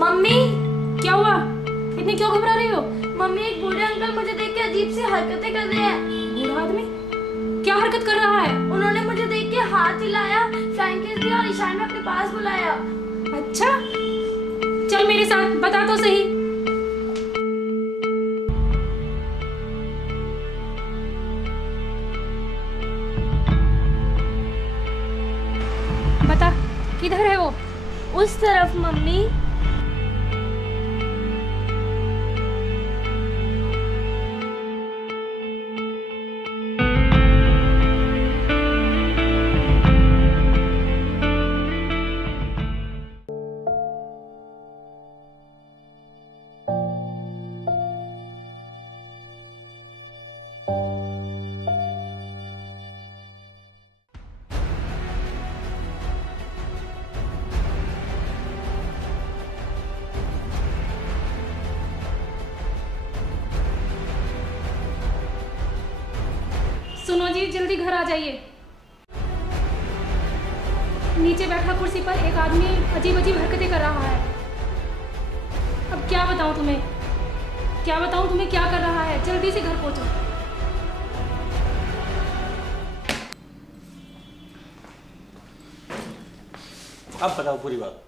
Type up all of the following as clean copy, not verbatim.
Mummy, क्या हुआ? इतनी क्यों घबरा रही हो? मम्मी एक बूढ़े अंकल मुझे देख के अजीब सी हरकतें कर रहे हैं। बूढ़ा आदमी क्या हरकत कर रहा है? उन्होंने मुझे देख के हाथ हिलाया, फ्लाइंग किस दिया और इशारे में अपने पास बुलाया। अच्छा, चल मेरे साथ, बता तो सही। बता, किधर है वो? उस तरफ मम्मी। सुनो जी, जल्दी घर आ जाइए। नीचे बैठा कुर्सी पर एक आदमी अजीब अजीब हरकतें कर रहा है। अब क्या बताऊं तुम्हें, क्या कर रहा है। जल्दी से घर पहुंचो। अब बताओ पूरी बात।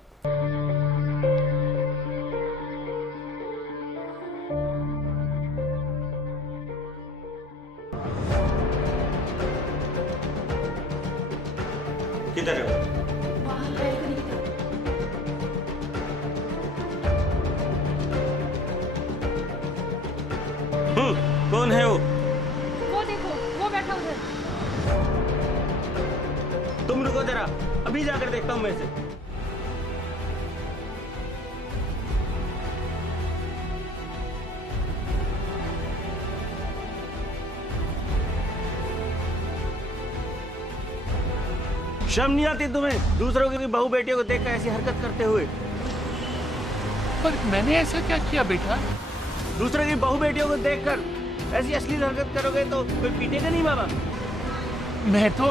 किधर है वो? बाहर बैल्कनी की तरफ। कौन है वो? वो देखो, वो बैठा उधर। तुम रुको जरा, अभी जाकर देखता हूं मैं इसे। शर्म नहीं आती तुम्हें दूसरों की बहू बेटियों को देखकर ऐसी हरकत करते हुए? पर मैंने ऐसा क्या किया बेटा? दूसरों की बहू बेटियों को देखकर ऐसी अश्लील हरकत करोगे तो कोई पीटेगा नहीं बाबा? मैं तो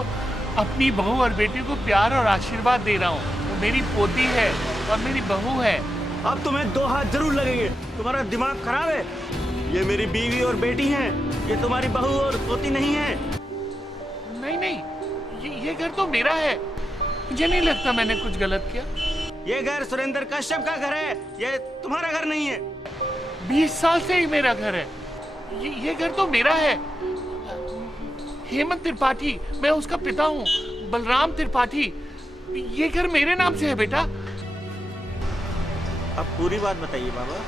अपनी बहू और बेटी को प्यार और आशीर्वाद दे रहा हूँ। वो मेरी पोती है और मेरी बहू है। अब तुम्हें 2 हाथ जरूर लगेंगे। तुम्हारा दिमाग खराब है? ये मेरी बीवी और बेटी हैं, ये तुम्हारी बहू और पोती नहीं है। नहीं नहीं, ये घर तो मेरा है। मुझे नहीं लगता मैंने कुछ गलत किया। ये घर सुरेंद्र कश्यप का घर है, ये तुम्हारा घर नहीं है। 20 साल से ही मेरा घर है। ये घर तो मेरा है। हेमंत त्रिपाठी, मैं उसका पिता हूँ, बलराम त्रिपाठी। ये घर मेरे नाम से है बेटा। अब पूरी बात बताइए बाबा।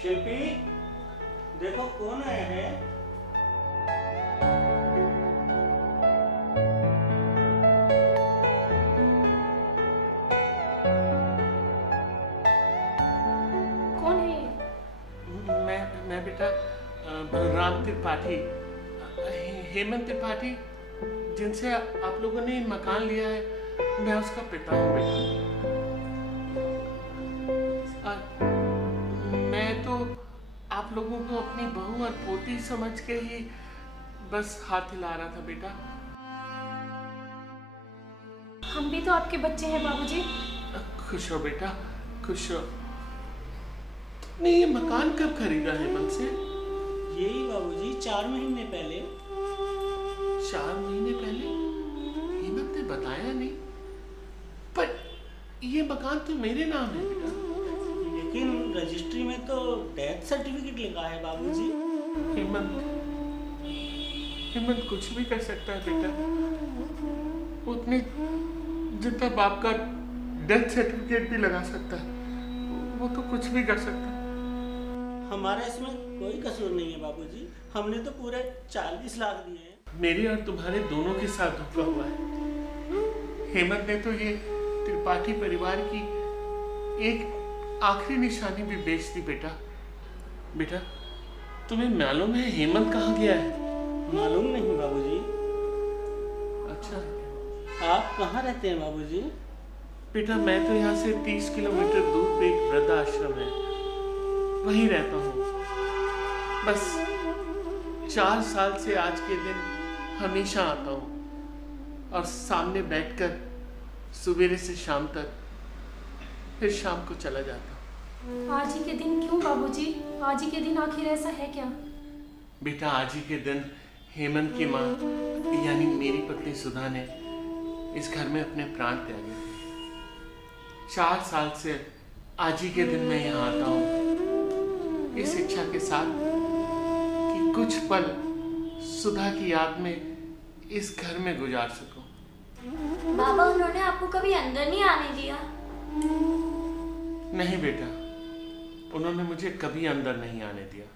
शिल्पी, देखो कौन आया है। कौन है ये? मैं बेटा बलराम त्रिपाठी, हेमंत त्रिपाठी, जिनसे आप लोगों ने मकान लिया है, मैं उसका पिता हूँ बेटा। मैं तो आप लोगों को अपनी बहू और पोती समझ के ही बस हाथ हिला रहा था बेटा। हम भी तो आपके बच्चे हैं बाबूजी। खुश हो बेटा, खुश हो। नहीं, ये मकान कब खरीदा हेमंत से? यही बाबूजी 4 महीने पहले। 4 महीने पहले? हेमंत ने बताया नहीं, पर ये मकान तो मेरे नाम है बेटा। लेकिन रजिस्ट्री में तो डेथ सर्टिफिकेट लिखा है बाबूजी। हेमंत कुछ भी कर सकता है बेटा। उतने जितना बाप का डेथ सर्टिफिकेट भी लगा सकता है, वो तो कुछ भी कर सकता है। हमारा इसमें कोई कसूर नहीं है बाबूजी, हमने तो पूरे 40 लाख दिए हैं। मेरे और तुम्हारे दोनों के साथ धोखा हुआ है। हेमंत ने तो ये त्रिपाठी परिवार की एक आखिरी निशानी भी बेच दी बेटा। बेटा, तुम्हें मालूम है हेमंत कहाँ गया है? मालूम नहीं बाबूजी। अच्छा, आप कहाँ रहते हैं बाबूजी? बेटा मैं तो यहाँ से 30 किलोमीटर दूर पे एक वृद्धाश्रम है, वहीं रहता हूँ। बस 4 साल से आज के दिन हमेशा आता हूँ और सामने बैठकर सुबह से शाम तक, फिर शाम को चला जाता हूँ। आज ही के दिन क्यों बाबूजी? आज ही के दिन आखिर ऐसा है क्या? बेटा आज ही के दिन हेमंत की माँ यानी मेरी पत्नी सुधा ने इस घर में अपने प्राण त्यागे थे। 4 साल से आज ही के दिन मैं यहाँ आता हूँ इस इच्छा के साथ कि कुछ पल सुधा की याद में इस घर में गुजार सकूं। बाबा उन्होंने आपको कभी अंदर नहीं आने दिया? नहीं बेटा, उन्होंने मुझे कभी अंदर नहीं आने दिया।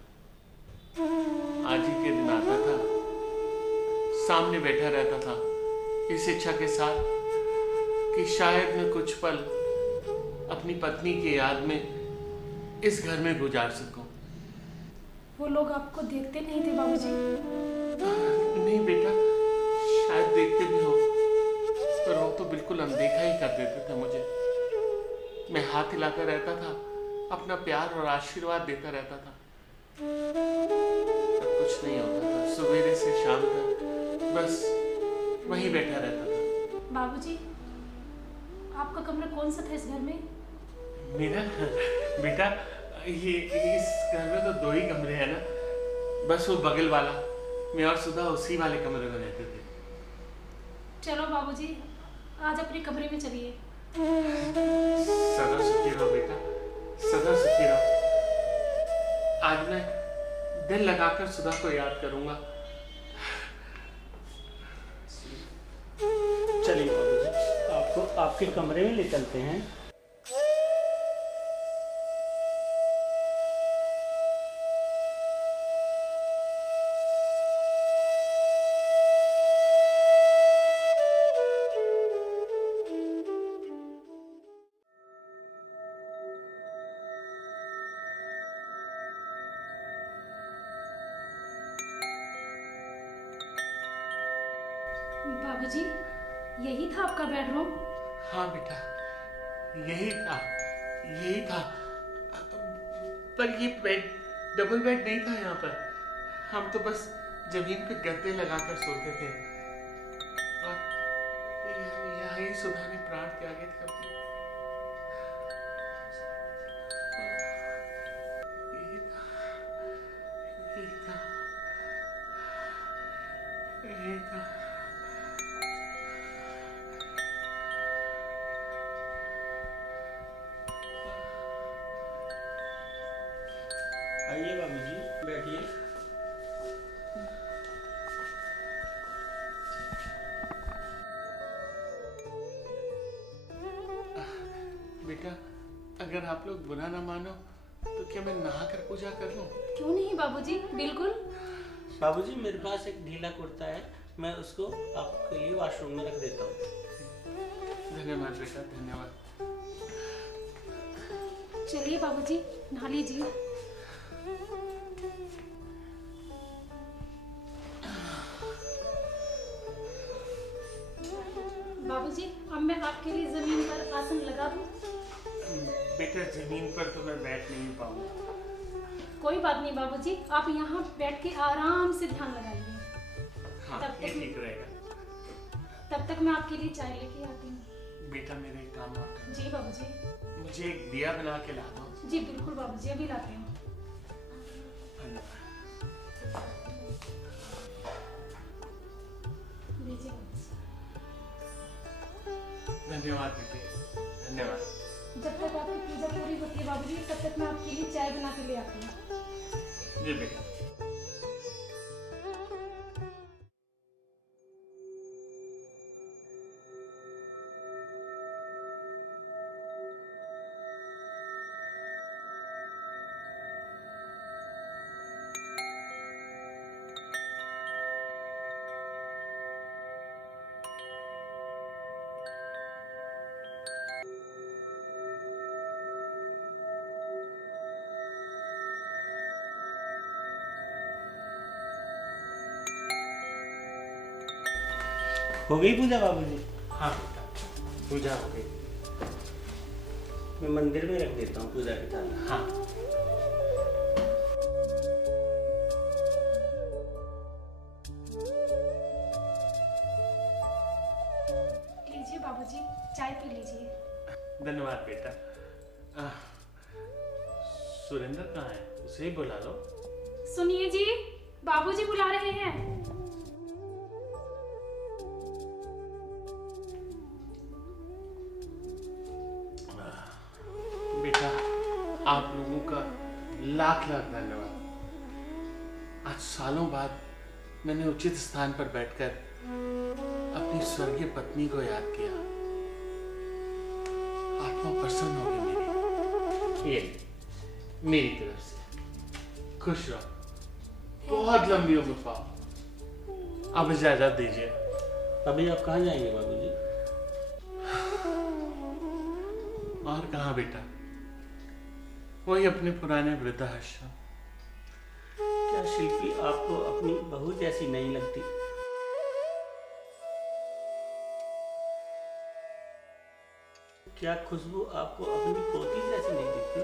आज ही के दिन आता था, सामने बैठा रहता था इस इच्छा के साथ कि शायद मैं कुछ पल अपनी पत्नी की याद में इस घर में गुजार सकूं। वो लोग आपको देखते नहीं थे बाबूजी? नहीं बेटा, शायद देखते भी हो, पर वो तो बिल्कुल अनदेखा ही कर देते थे मुझे। मैं हाथ हिलाता रहता था, अपना प्यार और आशीर्वाद देता रहता था, पर कुछ नहीं होता था। सवेरे से शाम तक बस वहीं बैठा रहता था। बाबूजी, आपका कमरा कौन सा था इस घर में? मेरा बेटा, ये इस घर में तो 2 ही कमरे हैं ना, बस वो बगल वाला, मैं और सुधा उसी वाले कमरे में रहते थे। चलो बाबूजी, आज अपने कमरे में चलिए। सदा सुखी रहो बेटा, सदा सुखी रहो। आज मैं दिल लगाकर सुधा को याद करूंगा। चलिए बाबूजी, आपको आपके कमरे में ले चलते हैं। बाबूजी, यही था आपका बेडरूम? हाँ बेटा, यही था। पर ये बेड, डबल बेड नहीं था यहाँ पर। हम तो बस जमीन पे गद्दे लगाकर सोते थे और यही सुधा ने प्राण त्यागे थे अपने। यही था। आइए बाबूजी, बैठिए। बेटा, अगर आप लोग बुरा ना मानो तो क्या मैं नहाकर पूजा कर लूं? क्यों नहीं बाबूजी, बिल्कुल। बाबूजी, मेरे पास एक ढीला कुर्ता है, मैं उसको आपके लिए वॉशरूम में रख देता हूँ। धन्यवाद बेटा, धन्यवाद। चलिए बाबूजी, नहा लीजिए। बाबूजी, अब मैं आपके लिए जमीन पर आसन लगा दूं? बेटा, जमीन पर तो मैं बैठ नहीं पाऊंगा। कोई बात नहीं बाबूजी, आप यहाँ बैठ के आराम से ध्यान लगाइए। हाँ, ये ठीक रहेगा। तब तक मैं आपके लिए चाय लेके आती हूँ। बेटा मेरे एक काम और कर, जी बाबूजी। मुझे एक दिया बना के ला दो। जी बिल्कुल बाबूजी, अभी लाती हूँ। लीजिए बाबूजी। धन्यवाद बेटे, धन्यवाद। जब तक आपकी पूजा पूरी होती है बाबूजी, तब तक मैं आपके लिए चाय बना के ले आती हूँ। जी बेटा। हो गई पूजा बाबूजी? हाँ बेटा, पूजा हो गई। मैं मंदिर में रख देता हूँ पूजा की थाली। हाँ। लीजिए बाबूजी, चाय पी लीजिए। धन्यवाद बेटा। सुरेंद्र कहाँ है? उसे ही बुला लो। सुनिए जी, बाबूजी बुला रहे हैं। बेटा, आप लोगों का लाख लाख धन्यवाद। आज सालों बाद मैंने उचित स्थान पर बैठकर अपनी स्वर्गीय पत्नी को याद किया। आत्मा प्रसन्न हो गई मेरी। ये मेरी तरफ से खुश रहो, बहुत लंबी उम्र पाओ। अब इजाजत दीजिए। अभी आप कहाँ जाएंगे बाबूजी? और कहाँ बेटा, वही अपने पुराने वृद्धाश्रम। क्या शिल्पी आपको अपनी बहू जैसी नहीं लगती? क्या खुशबू आपको अपनी पोती जैसी नहीं दिखती?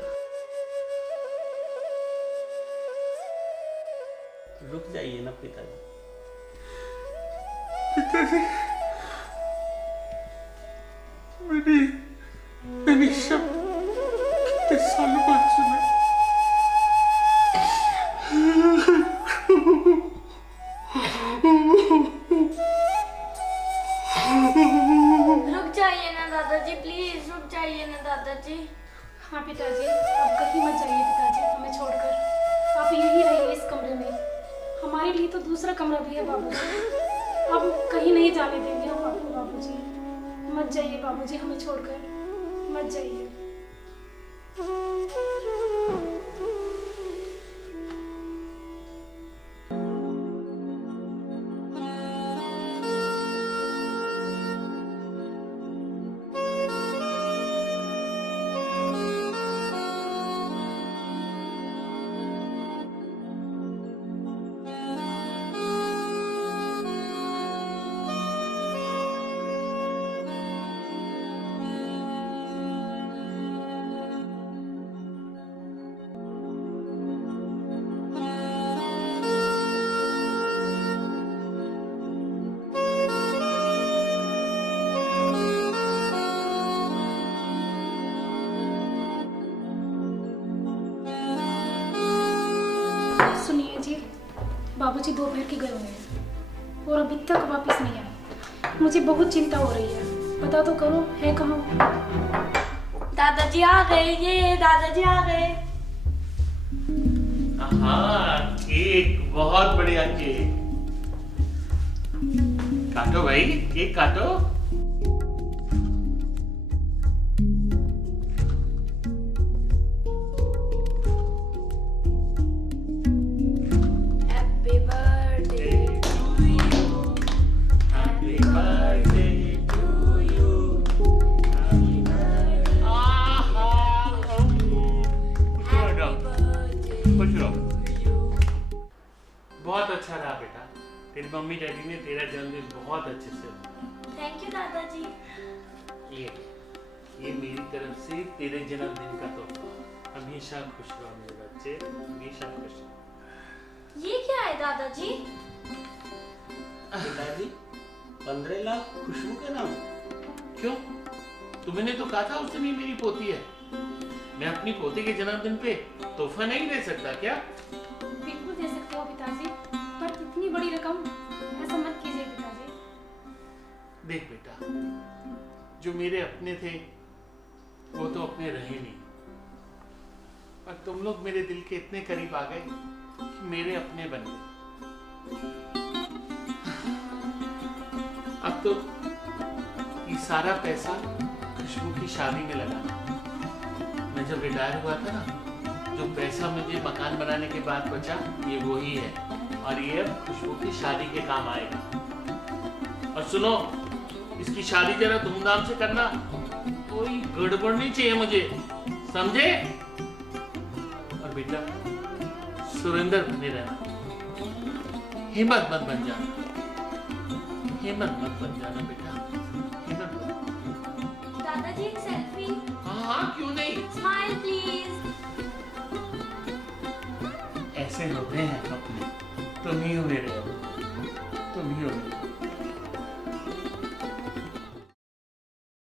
रुक जाइए ना पिताजी। मैंने शब्द कितने सालों बाद सुने। रुक जाइए ना दादाजी, प्लीज रुक जाइए ना दादाजी। हाँ पिताजी, अब कहीं मत जाइए पिताजी हमें छोड़कर। आप यहीं रहिए इस कमरे में। हमारे लिए तो दूसरा कमरा भी है बाबूजी। अब कहीं नहीं जाने देंगे हम आपको बाबूजी। मत जाइए बाबूजी हमें छोड़कर, मत जाइए। सुनिए जी, बाबूजी दोपहर के गए हुए हैं और अभी तक वापस नहीं आए। मुझे बहुत चिंता हो रही है, पता तो करो है कहाँ। दादाजी आ गए, ये दादाजी आ गए। हाँ, केक, बहुत बढ़िया केक। काटो भाई, केक काटो। Happy birthday to you, happy birthday to you, happy birthday, खुश रहो। बहुत अच्छा रहा बेटा, तेरी मम्मी डैडी ने तेरा जन्मदिन बहुत अच्छे से। थैंक यू दादाजी। ये मेरी तरफ से तेरे जन्मदिन का तोहफा। हमेशा खुश रहो मेरे बच्चे, हमेशा खुश रहो। ये क्या है दादाजी? पिताजी 15 लाख खुशबू के नाम? क्यों? तुमने तो कहा था उस दिन ये मेरी पोती है। मैं अपनी पोती के जन्मदिन पे तोहफा नहीं दे सकता क्या? बिल्कुल दे सकते हो पिताजी, पर इतनी बड़ी रकम ऐसा मत कीजिए पिताजी। देख बेटा, जो मेरे अपने थे वो तो अपने रहे नहीं, पर तुम लोग मेरे दिल के इतने करीब आ गए कि मेरे अपने बन गए। अब तो ये सारा पैसा खुशबू की शादी में लगा। मैं जब रिटायर हुआ था ना, जो पैसा मुझे मकान बनाने के बाद बचा ये वो ही है, और ये अब खुशबू की शादी के काम आएगा। और सुनो, इसकी शादी जरा धूमधाम से करना, कोई गड़बड़ नहीं चाहिए मुझे, समझे? और बेटा सुरेंद्र बने रहना, हिम्मत मत बन जाना, हिम्मत मत बन जाना बेटा, हिम्मत मत। दादाजी एक सेल्फी। हाँ हाँ, क्यों नहीं। Smile please. ऐसे होते हैं अपने, तुम ही हो मेरे, तुम ही हो मेरे।